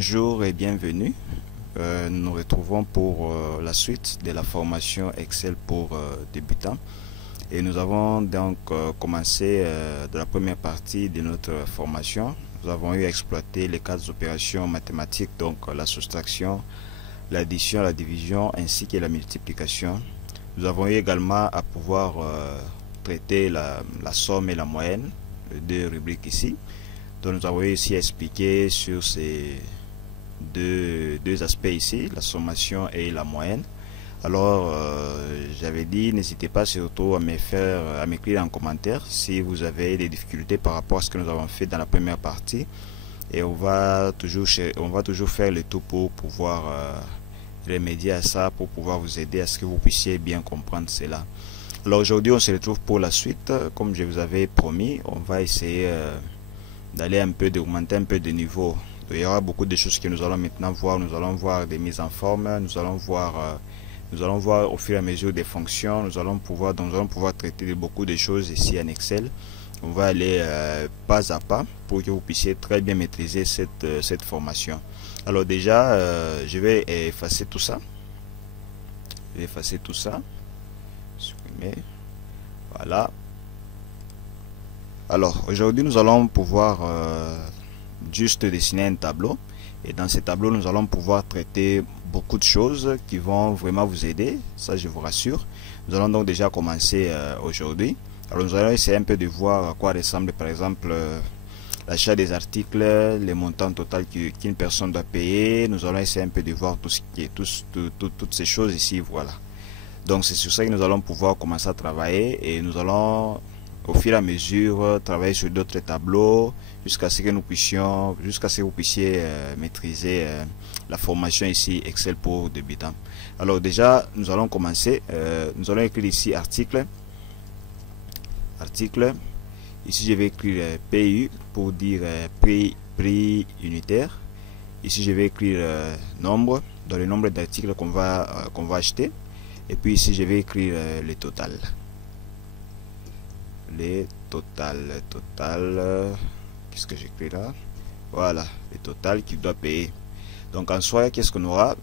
Bonjour et bienvenue. Nous nous retrouvons pour la suite de la formation Excel pour débutants. Et nous avons donc commencé de la première partie de notre formation. Nous avons eu à exploiter les quatre opérations mathématiques, donc la soustraction, l'addition, la division ainsi que la multiplication. Nous avons eu également à pouvoir traiter la somme et la moyenne, les deux rubriques ici. Donc nous avons réussi à expliquer sur ces deux aspects ici, la sommation et la moyenne. Alors j'avais dit, n'hésitez pas surtout à m'écrire en commentaire si vous avez des difficultés par rapport à ce que nous avons fait dans la première partie. Et on va toujours faire le tout pour pouvoir remédier à ça, pour pouvoir vous aider à ce que vous puissiez bien comprendre cela. Alors aujourd'hui on se retrouve pour la suite. Comme je vous avais promis, on va essayer d'aller d'augmenter un peu de niveau. Il y aura beaucoup de choses que nous allons maintenant voir. Nous allons voir des mises en forme, nous allons voir au fur et à mesure des fonctions, nous allons pouvoir traiter de beaucoup de choses ici en Excel. On va aller pas à pas pour que vous puissiez très bien maîtriser cette formation. Alors déjà, je vais effacer tout ça. Supprimer. Voilà. Alors aujourd'hui nous allons pouvoir juste dessiner un tableau, et dans ce tableau nous allons pouvoir traiter beaucoup de choses qui vont vraiment vous aider, ça je vous rassure. Nous allons donc déjà commencer aujourd'hui. Alors nous allons essayer un peu de voir à quoi ressemble par exemple l'achat des articles, les montants total qu'une personne doit payer. Nous allons essayer un peu de voir toutes ces choses ici, voilà. Donc c'est sur ça que nous allons pouvoir commencer à travailler, et nous allons au fur et à mesure travailler sur d'autres tableaux jusqu'à ce que vous puissiez maîtriser la formation ici Excel pour débutants. Alors déjà nous allons commencer. Nous allons écrire ici article. Ici je vais écrire PU pour dire prix unitaire. Ici je vais écrire nombre, dans le nombre d'articles qu'on va acheter, et puis ici je vais écrire le total. Qu'est-ce que j'écris là? Voilà, le total qu'il doit payer. Donc en soi, qu'est-ce qu'on aura?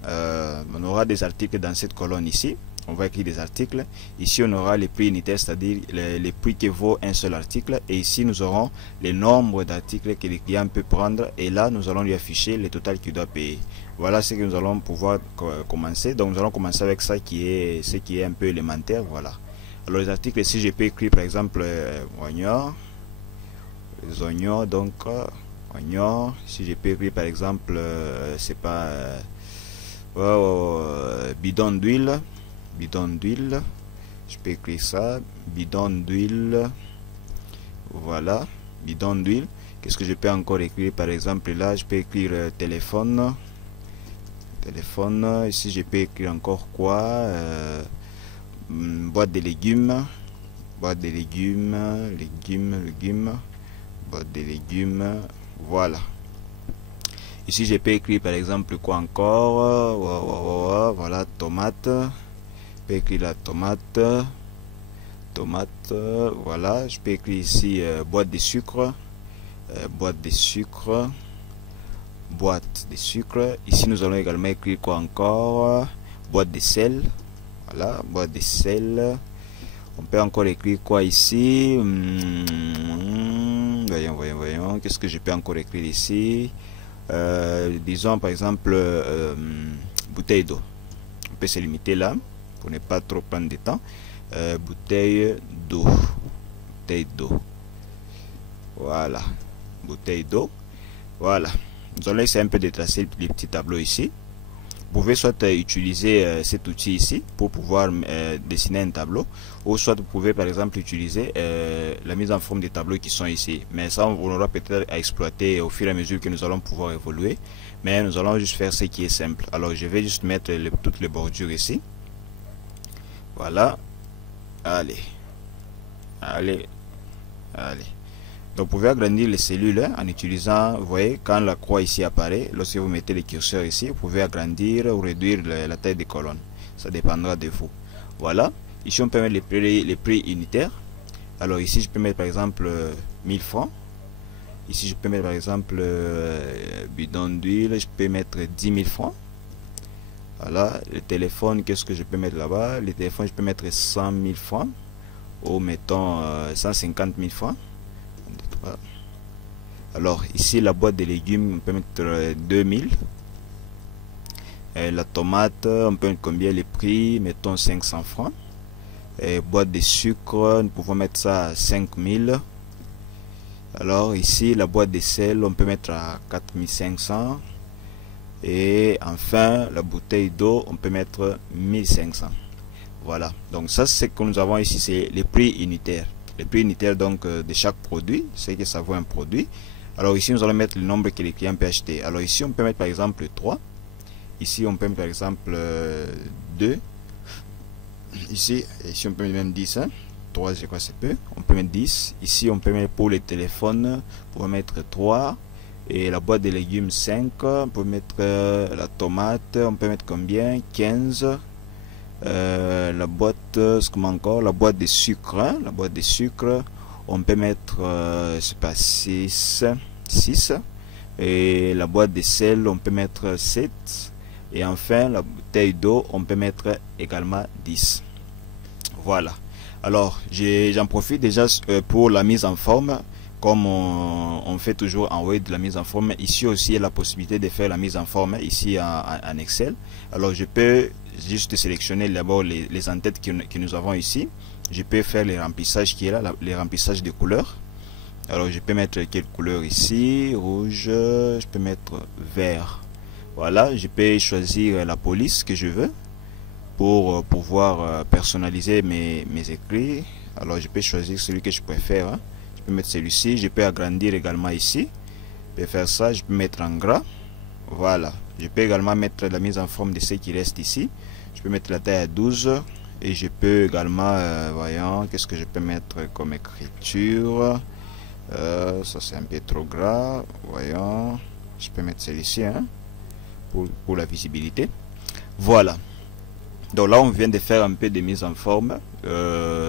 On aura des articles dans cette colonne ici. On va écrire des articles. Ici on aura les prix unitaires, c'est-à-dire les prix que vaut un seul article, et ici nous aurons le nombre d'articles que le client peut prendre, et là nous allons lui afficher le total qu'il doit payer. Voilà ce que nous allons pouvoir commencer. Donc nous allons commencer avec ça qui est un peu élémentaire. Voilà. Alors les articles ici je peux écrire par exemple oignons, les oignons, donc oignons. Si je peux écrire par exemple c'est pas bidon d'huile, je peux écrire ça, bidon d'huile, voilà, bidon d'huile. Qu'est-ce que je peux encore écrire? Par exemple là je peux écrire téléphone, ici je peux écrire encore quoi? Boîte de légumes, boîte de légumes, voilà. Ici je peux écrire par exemple quoi encore? Voilà, tomate, je peux écrire la tomate, voilà. Je peux écrire ici boîte de sucre, Ici nous allons également écrire quoi encore? Boîte de sel. Voilà, boîte de sel. On peut encore écrire quoi ici? Voyons. Qu'est-ce que je peux encore écrire ici? Disons par exemple bouteille d'eau. On peut se limiter là pour ne pas trop prendre de temps. Bouteille d'eau. Voilà, bouteille d'eau. Voilà. Nous allons essayer un peu de tracer les petits tableaux ici. Vous pouvez soit utiliser cet outil ici pour pouvoir dessiner un tableau, ou soit vous pouvez par exemple utiliser la mise en forme des tableaux qui sont ici. Mais ça on aura peut-être à exploiter au fur et à mesure que nous allons pouvoir évoluer. Mais nous allons juste faire ce qui est simple. Alors je vais juste mettre toutes les bordures ici. Voilà. Allez. Donc vous pouvez agrandir les cellules en utilisant, vous voyez, quand la croix ici apparaît, lorsque vous mettez le curseur ici, vous pouvez agrandir ou réduire la taille des colonnes. Ça dépendra de vous. Voilà. Ici on peut mettre les prix unitaires. Alors ici je peux mettre par exemple 1000 francs. Ici, je peux mettre par exemple bidon d'huile, je peux mettre 10 000 francs. Voilà, le téléphone, qu'est-ce que je peux mettre là-bas? Le téléphone, je peux mettre 100 000 francs ou mettons 150 000 francs. Alors ici, la boîte de légumes, on peut mettre 2000. Et la tomate, on peut mettre combien les prix? Mettons 500 francs. Et boîte de sucre, nous pouvons mettre ça à 5000. Alors ici, la boîte de sel, on peut mettre à 4500. Et enfin, la bouteille d'eau, on peut mettre 1500. Voilà, donc ça, c'est ce que nous avons ici, c'est les prix unitaires. Les prix unitaires donc de chaque produit, c'est que ça vaut un produit. Alors ici, nous allons mettre le nombre que les clients peuvent acheter. Alors ici, on peut mettre par exemple 3. Ici, on peut mettre par exemple 2. Ici on peut mettre même 10. Hein. 3, je crois c'est peu. On peut mettre 10. Ici, on peut mettre pour les téléphones, on peut mettre 3. Et la boîte de légumes 5. On peut mettre la tomate, on peut mettre combien? 15. La boîte, ce qu'on encore, la boîte de sucre, hein, la boîte de sucre, on peut mettre, c'est pas 6, et la boîte de sel, on peut mettre 7, et enfin la bouteille d'eau, on peut mettre également 10. Voilà. Alors, j'en profite déjà pour la mise en forme. Comme on fait toujours en Word de la mise en forme, ici aussi il y a la possibilité de faire la mise en forme ici en Excel. Alors je peux juste sélectionner d'abord les entêtes que nous avons ici. Je peux faire les remplissages qui est là, les remplissages de couleurs. Alors je peux mettre quelle couleur ici? Rouge, je peux mettre vert. Voilà, je peux choisir la police que je veux pour pouvoir personnaliser mes écrits. Alors je peux choisir celui que je préfère. Hein. Je peux mettre celui-ci, je peux agrandir également ici. Je peux faire ça, je peux mettre en gras. Voilà, je peux également mettre la mise en forme de ce qui reste ici. Je peux mettre la taille à 12 et je peux également, voyons, qu'est-ce que je peux mettre comme écriture. Ça c'est un peu trop gras, voyons, je peux mettre celui-ci hein, pour la visibilité. Voilà, donc là on vient de faire un peu de mise en forme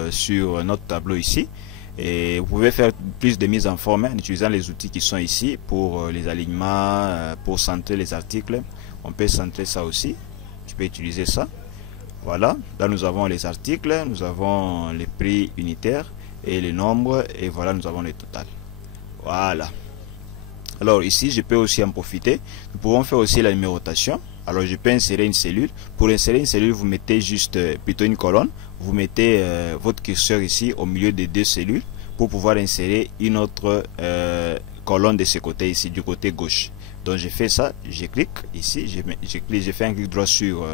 sur notre tableau ici. Et vous pouvez faire plus de mise en forme en utilisant les outils qui sont ici pour les alignements, pour centrer les articles. On peut centrer ça aussi. Je peux utiliser ça. Voilà. Là, nous avons les articles, nous avons les prix unitaires et les nombres. Et voilà, nous avons le total. Voilà. Alors ici, je peux aussi en profiter. Nous pouvons faire aussi la numérotation. Alors je peux insérer une cellule. Pour insérer une cellule, vous mettez juste plutôt une colonne. Vous mettez votre curseur ici au milieu des deux cellules pour pouvoir insérer une autre colonne de ce côté ici, du côté gauche. Donc je fais ça, je clique ici, je fais un clic droit sur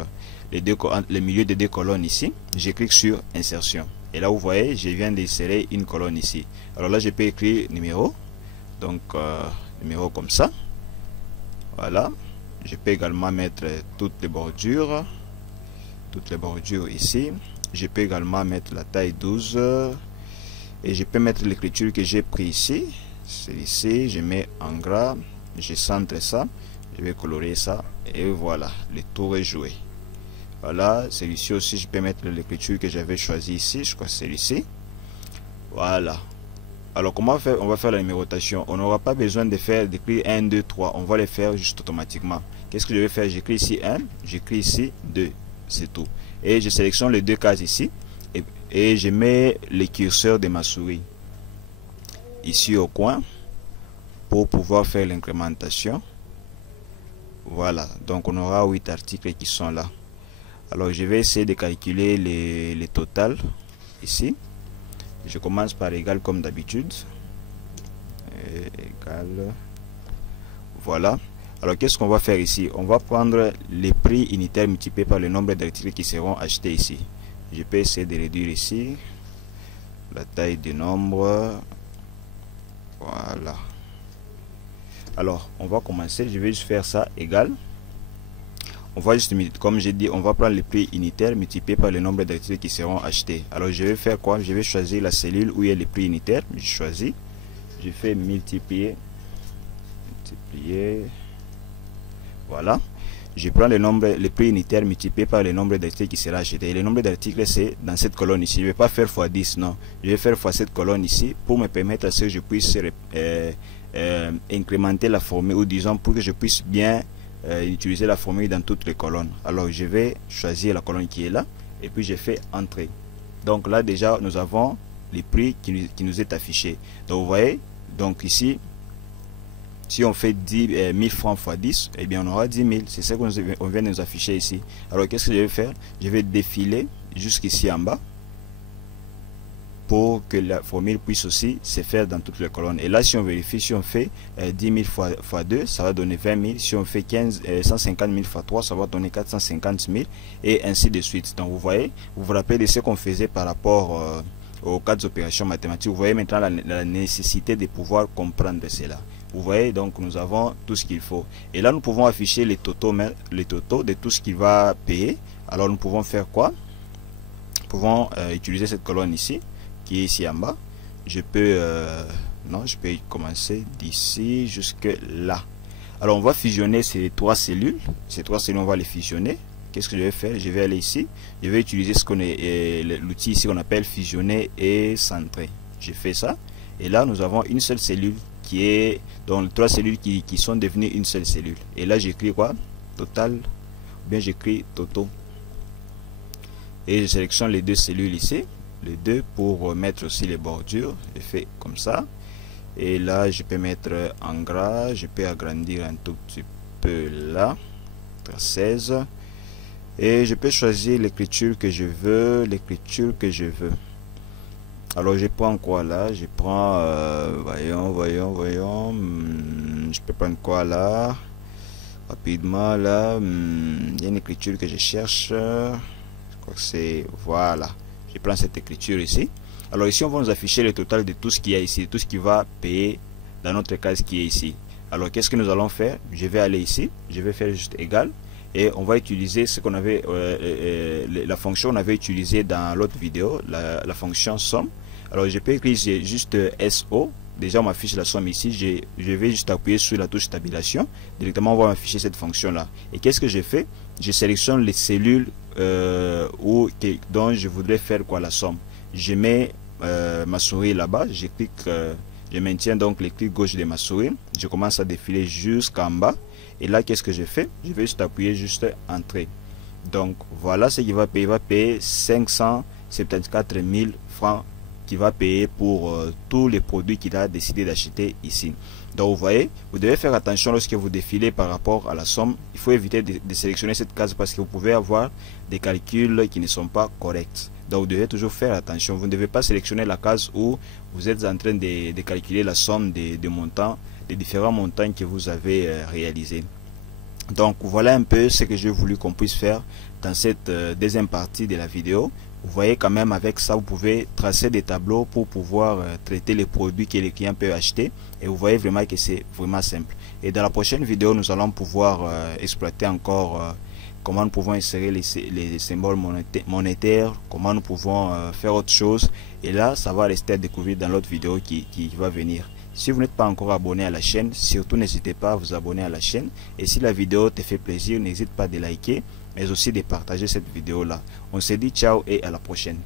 le milieu des deux colonnes ici. Je clique sur insertion. Et là vous voyez, je viens d'insérer une colonne ici. Alors là je peux écrire numéro. Donc numéro comme ça. Voilà. Je peux également mettre toutes les bordures ici. Je peux également mettre la taille 12 et je peux mettre l'écriture que j'ai pris ici. C'est ici, je mets en gras, je centre ça, je vais colorer ça et voilà, le tour est joué. Voilà, celui-ci aussi je peux mettre l'écriture que j'avais choisi ici, je crois que c'est celui-ci. Voilà. Alors comment faire? On va faire la numérotation. On n'aura pas besoin d'écrire 1, 2, 3. On va les faire juste automatiquement. Qu'est-ce que je vais faire? J'écris ici 1, j'écris ici 2. C'est tout. Et je sélectionne les deux cases ici. Et je mets le curseur de ma souris ici au coin pour pouvoir faire l'incrémentation. Voilà. Donc on aura 8 articles qui sont là. Alors je vais essayer de calculer les totals ici. Je commence par égal comme d'habitude. Égal. Voilà. Alors qu'est-ce qu'on va faire ici? On va prendre les prix unitaires multipliés par le nombre d'articles qui seront achetés ici. Je peux essayer de réduire ici la taille du nombre. Voilà. Alors on va commencer. Je vais juste faire ça égal. On va juste, comme j'ai dit, on va prendre les prix unitaires multipliés par le nombre d'articles qui seront achetés. Alors je vais faire quoi? Je vais choisir la cellule où il y a les prix unitaires. Je choisis. Je fais multiplier. Voilà. Je prends les prix unitaires multipliés par le nombre d'articles qui sera acheté. Et le nombre d'articles, c'est dans cette colonne ici. Je ne vais pas faire x10, non. Je vais faire x cette colonne ici pour me permettre à ce que je puisse incrémenter la formule, ou disons pour que je puisse bien utiliser la formule dans toutes les colonnes. Alors je vais choisir la colonne qui est là et puis je fais entrer. Donc là déjà nous avons les prix qui nous est affiché. Donc vous voyez, donc ici si on fait 1000 francs x 10, eh bien on aura 10 000. C'est ça qu'on vient de nous afficher ici. Alors qu'est-ce que je vais faire? Je vais défiler jusqu'ici en bas pour que la formule puisse aussi se faire dans toutes les colonnes. Et là, si on vérifie, si on fait 10 000 x 2, ça va donner 20 000. Si on fait 150 000 x 3, ça va donner 450 000 et ainsi de suite. Donc vous voyez, vous vous rappelez de ce qu'on faisait par rapport aux 4 opérations mathématiques. Vous voyez maintenant la nécessité de pouvoir comprendre cela. Vous voyez, donc nous avons tout ce qu'il faut. Et là, nous pouvons afficher les totaux de tout ce qu'il va payer. Alors nous pouvons faire quoi? Nous pouvons utiliser cette colonne ici, qui est ici en bas. Je peux je peux commencer d'ici jusque là. Alors on va fusionner ces 3 cellules. Ces 3 cellules, on va les fusionner. Qu'est-ce que je vais faire? Je vais aller ici. Je vais utiliser l'outil ici qu'on appelle fusionner et centrer. J'ai fait ça. Et là, nous avons une seule cellule qui est dans les 3 cellules qui sont devenues une seule cellule. Et là, j'écris quoi? Total. Ou bien j'écris Toto. Et je sélectionne les 2 cellules ici. Les 2 pour mettre aussi les bordures. Je fais comme ça. Et là, je peux mettre en gras. Je peux agrandir un tout petit peu là. 16. Et je peux choisir l'écriture que je veux. L'écriture que je veux. Alors je prends quoi là? Je prends voyons. Je peux prendre quoi là? Rapidement là. Il y a une écriture que je cherche. Je crois que c'est voilà. Je prends cette écriture ici. Alors ici on va nous afficher le total de tout ce qu'il y a ici, tout ce qui va payer dans notre case qui est ici. Alors qu'est-ce que nous allons faire? Je vais aller ici, je vais faire juste égal. Et on va utiliser ce qu'on avait, la fonction qu'on avait utilisée dans l'autre vidéo, la fonction somme. Alors je peux écrire juste SO. Déjà on m'affiche la somme ici. Je vais juste appuyer sur la touche tabulation. Directement on va m'afficher cette fonction là. Et qu'est-ce que j'ai fait? Je sélectionne les cellules dont je voudrais faire quoi la somme. Je mets ma souris là-bas. Je clique, je maintiens donc le clic gauche de ma souris. Je commence à défiler jusqu'en bas. Et là qu'est-ce que je fais? Je vais juste appuyer juste entrée. Donc voilà ce qu'il va payer. Il va payer 574 000 francs qui va payer pour tous les produits qu'il a décidé d'acheter ici. Donc vous voyez, vous devez faire attention lorsque vous défilez par rapport à la somme. Il faut éviter de sélectionner cette case parce que vous pouvez avoir des calculs qui ne sont pas corrects. Donc vous devez toujours faire attention. Vous ne devez pas sélectionner la case où vous êtes en train de calculer la somme des montants, des différents montants que vous avez réalisés. Donc voilà un peu ce que j'ai voulu qu'on puisse faire dans cette deuxième partie de la vidéo. Vous voyez quand même avec ça vous pouvez tracer des tableaux pour pouvoir traiter les produits que les clients peuvent acheter, et vous voyez vraiment que c'est vraiment simple. Et dans la prochaine vidéo nous allons pouvoir exploiter encore comment nous pouvons insérer les symboles monétaires, comment nous pouvons faire autre chose, et là ça va rester à découvrir dans l'autre vidéo qui va venir. Si vous n'êtes pas encore abonné à la chaîne, surtout n'hésitez pas à vous abonner à la chaîne. Et si la vidéo te fait plaisir, n'hésite pas de liker, mais aussi de partager cette vidéo là. On se dit ciao et à la prochaine.